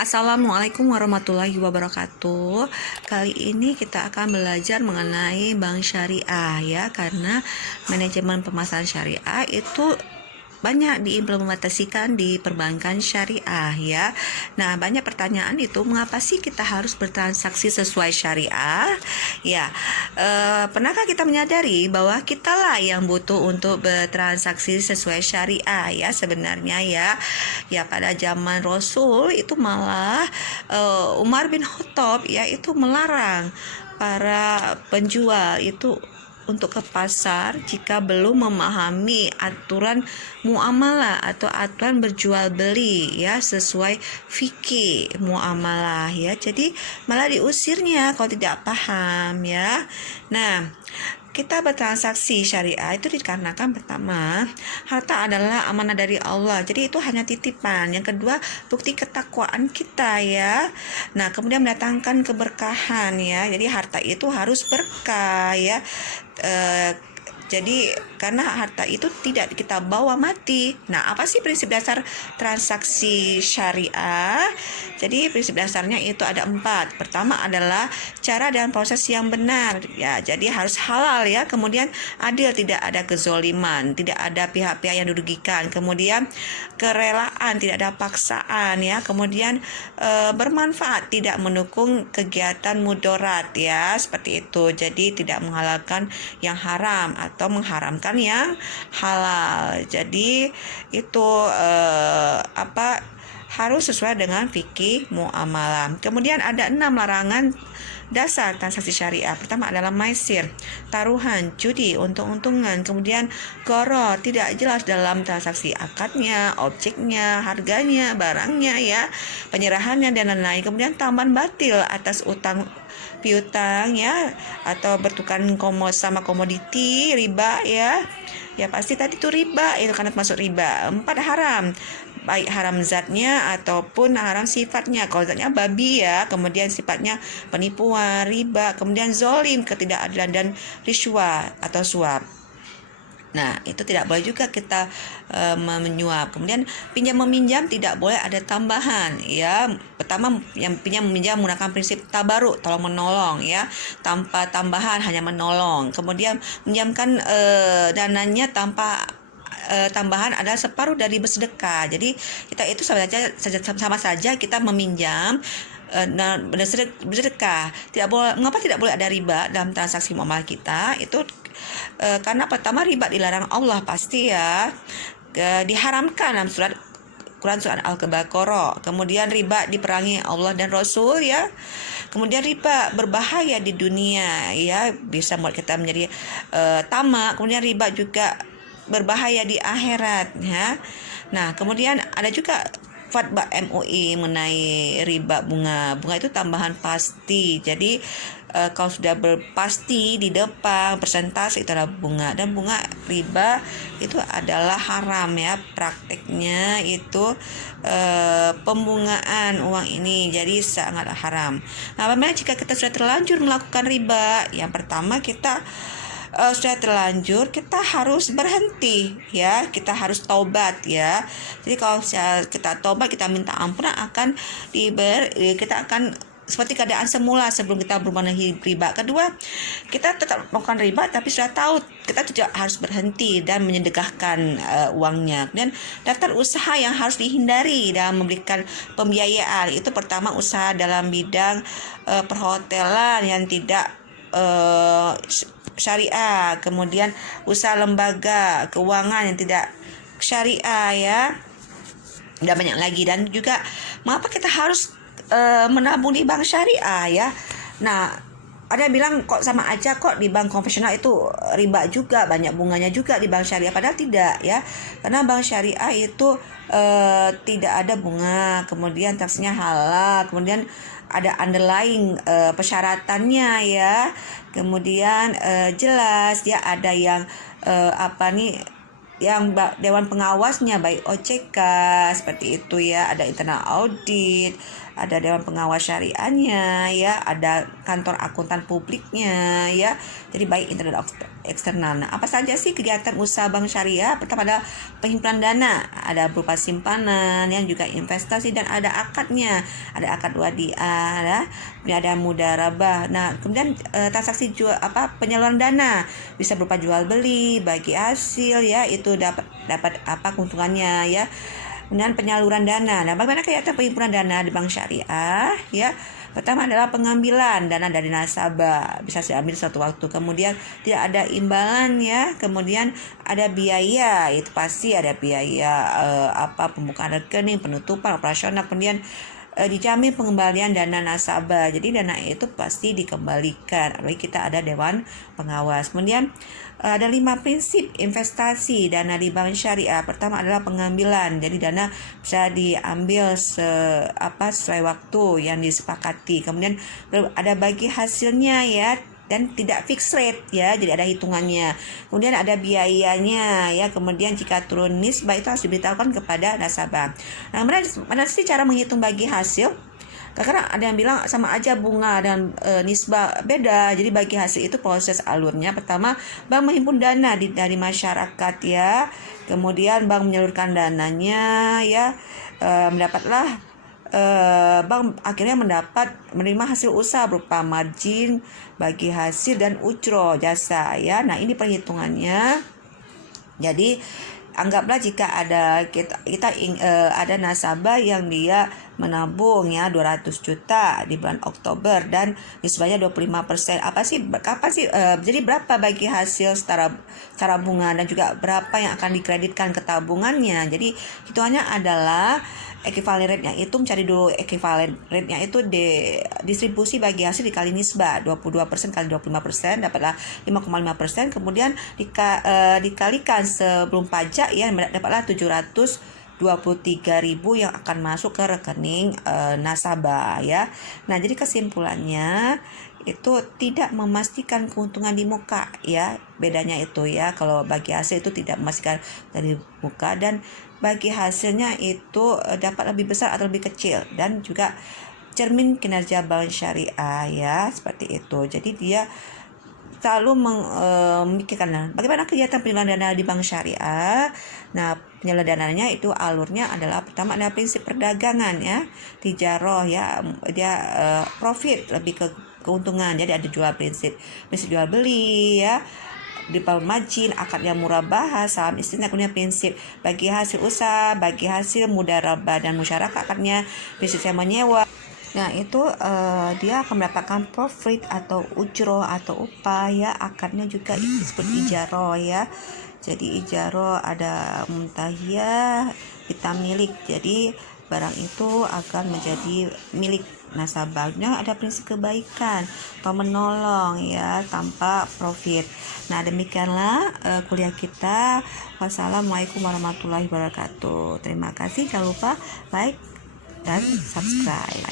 Assalamualaikum warahmatullahi wabarakatuh. Kali ini kita akan belajar mengenai bank syariah ya, karena manajemen pemasaran syariah itu banyak diimplementasikan di perbankan syariah ya. Nah, banyak pertanyaan itu, mengapa sih kita harus bertransaksi sesuai syariah? Ya, pernahkah kita menyadari bahwa kita lah yang butuh untuk bertransaksi sesuai syariah ya sebenarnya ya. Ya, pada zaman Rasul itu malah Umar bin Khattab ya itu melarang para penjual itu untuk ke pasar jika belum memahami aturan muamalah atau aturan berjual beli ya sesuai fikih muamalah ya. Jadi malah diusirnya kalau tidak paham ya. Nah, kita bertransaksi syariah itu dikarenakan pertama, harta adalah amanah dari Allah. Jadi itu hanya titipan. Yang kedua, bukti ketakwaan kita ya. Nah, kemudian mendatangkan keberkahan ya. Jadi harta itu harus berkah ya. Jadi karena harta itu tidak kita bawa mati. Nah, apa sih prinsip dasar transaksi syariah? Jadi prinsip dasarnya itu ada 4. Pertama adalah cara dan proses yang benar. Ya, jadi harus halal ya. Kemudian adil, tidak ada kezoliman, tidak ada pihak-pihak yang dirugikan. Kemudian kerelaan, tidak ada paksaan ya. Kemudian bermanfaat, tidak mendukung kegiatan mudarat ya, seperti itu. Jadi tidak menghalalkan yang haram atau mengharamkan yang halal. Jadi itu harus sesuai dengan fikih muamalah. Kemudian ada 6 larangan dasar transaksi syariah. Pertama adalah maisir, taruhan, judi, untung-untungan. Kemudian gharar, tidak jelas dalam transaksi akadnya, objeknya, harganya, barangnya ya, penyerahannya dan lain-lain. Kemudian tambahan batil atas utang piutang ya, atau bertukar sama komoditi, riba ya. Ya pasti tadi itu riba, itu karena masuk riba. 4 haram, baik haram zatnya ataupun haram sifatnya. Kalau zatnya babi ya, kemudian sifatnya penipuan, riba, kemudian zolim, ketidakadilan dan riswah atau suap. Nah, itu tidak boleh juga kita menyuap. Kemudian pinjam meminjam tidak boleh ada tambahan ya. Pertama, yang pinjam meminjam menggunakan prinsip tabaruk, tolong menolong ya, tanpa tambahan, hanya menolong. Kemudian meminjamkan dananya tanpa tambahan adalah separuh dari bersedekah. Jadi kita itu sama saja kita meminjam bersedekah. Mengapa tidak boleh ada riba dalam transaksi muamalah kita? Itu karena pertama, riba dilarang Allah pasti ya, diharamkan dalam Quran surat Al-Baqarah. Kemudian riba diperangi Allah dan Rasul ya. Kemudian riba berbahaya di dunia ya, bisa membuat kita menjadi tamak. Kemudian riba juga berbahaya di akhirat ya. Nah, kemudian ada juga fatwa MUI mengenai riba bunga. Bunga itu tambahan pasti. Jadi kalau sudah berpasti di depan persentase itu adalah bunga, dan bunga riba itu adalah haram ya. Prakteknya itu pembungaan uang ini jadi sangat haram. Nah, bagaimana jika kita sudah terlanjur melakukan riba? Yang pertama, kita sudah terlanjur, kita harus berhenti ya, kita harus taubat ya. Jadi kalau kita taubat, kita minta ampunan, kita akan seperti keadaan semula sebelum kita berubah riba. Kedua, kita tetap melakukan riba tapi sudah tahu kita tidak harus berhenti dan menyedekahkan uangnya. Dan daftar usaha yang harus dihindari dalam memberikan pembiayaan itu, pertama, usaha dalam bidang perhotelan yang tidak syariah, kemudian usaha lembaga keuangan yang tidak syariah ya, dan banyak lagi. Dan juga mengapa kita harus menabung di bank syariah ya. Nah, ada yang bilang kok sama aja kok, di bank konvensional itu riba juga, banyak bunganya juga di bank syariah. Padahal tidak ya, karena bank syariah itu tidak ada bunga, kemudian taksnya halal, kemudian ada underlying persyaratannya ya. Kemudian jelas ya, ada yang yang dewan pengawasnya baik OJK seperti itu ya, ada internal audit, ada dewan pengawas syariahnya ya, ada kantor akuntan publiknya ya. Jadi baik internal eksternal. Nah, apa saja sih kegiatan usaha bank syariah? Pertama ada penghimpunan dana, ada berupa simpanan yang juga investasi, dan ada akadnya, ada akad wadiah ya. Kemudian ada mudarabah. Nah, kemudian transaksi penyaluran dana bisa berupa jual beli, bagi hasil ya, itu dapat apa keuntungannya ya. Kemudian penyaluran dana. Nah, bagaimana kegiatan penghimpunan dana di bank syariah ya? Pertama adalah pengambilan dana dari nasabah, bisa diambil suatu waktu. Kemudian tidak ada imbalan ya. Kemudian ada biaya, itu pasti ada biaya pembukaan rekening, penutupan, operasional. Kemudian dijamin pengembalian dana nasabah. Jadi dana itu pasti dikembalikan. Apalagi kita ada dewan pengawas. Kemudian ada 5 prinsip investasi dana di bank syariah. Pertama adalah pengambilan. Jadi dana bisa diambil sesuai waktu yang disepakati. Kemudian ada bagi hasilnya ya, dan tidak fixed rate ya, jadi ada hitungannya. Kemudian ada biayanya ya, kemudian jika turun nisbah itu harus diberitahukan kepada nasabah. Nah, mana sih cara menghitung bagi hasil? Karena ada yang bilang sama aja bunga dan nisbah, beda. Jadi bagi hasil itu proses alurnya. Pertama, bank menghimpun dana dari masyarakat ya. Kemudian bank menyalurkan dananya ya, mendapatlah bank akhirnya menerima hasil usaha berupa margin, bagi hasil, dan ujro jasa ya. Nah, ini perhitungannya. Jadi anggaplah jika ada ada nasabah yang dia menabung ya 200 juta di bulan Oktober dan nisbahnya 25%. Jadi berapa bagi hasil secara bunga, dan juga berapa yang akan dikreditkan ke tabungannya. Jadi hitungannya adalah equivalent rate-nya itu, mencari dulu equivalent rate-nya itu distribusi bagi hasil dikali nisbah, 22% kali 25% dapatlah 5,5%. Kemudian dikalikan sebelum pajak ya, dapatlah 723.000 yang akan masuk ke rekening nasabah ya. Nah, jadi kesimpulannya itu tidak memastikan keuntungan di muka ya, bedanya itu ya. Kalau bagi hasil itu tidak memastikan dari muka, dan bagi hasilnya itu dapat lebih besar atau lebih kecil, dan juga cermin kinerja bank syariah ya, seperti itu. Jadi dia selalu memikirkan bagaimana kegiatan penyaluran dana di bank syariah. Nah, penyaluran dananya itu alurnya adalah pertama ada prinsip perdagangan ya, tijaroh ya, dia profit, lebih ke keuntungan. Jadi ada prinsip jual beli ya, di margin, akad yang murabah, saham istilah. Kemudian prinsip bagi hasil usaha, bagi hasil mudarabah, dan musyarakah akadnya prinsip sewa menyewa. Nah, itu dia akan mendapatkan profit atau ujro atau upah ya. Akadnya juga disebut ijaroh ya. Jadi ijaroh ada muntahiyah, kita milik. Jadi barang itu akan menjadi milik nasabahnya. Ada prinsip kebaikan atau menolong ya, tanpa profit. Nah, demikianlah kuliah kita. Wassalamualaikum warahmatullahi wabarakatuh. Terima kasih. Jangan lupa like dan subscribe.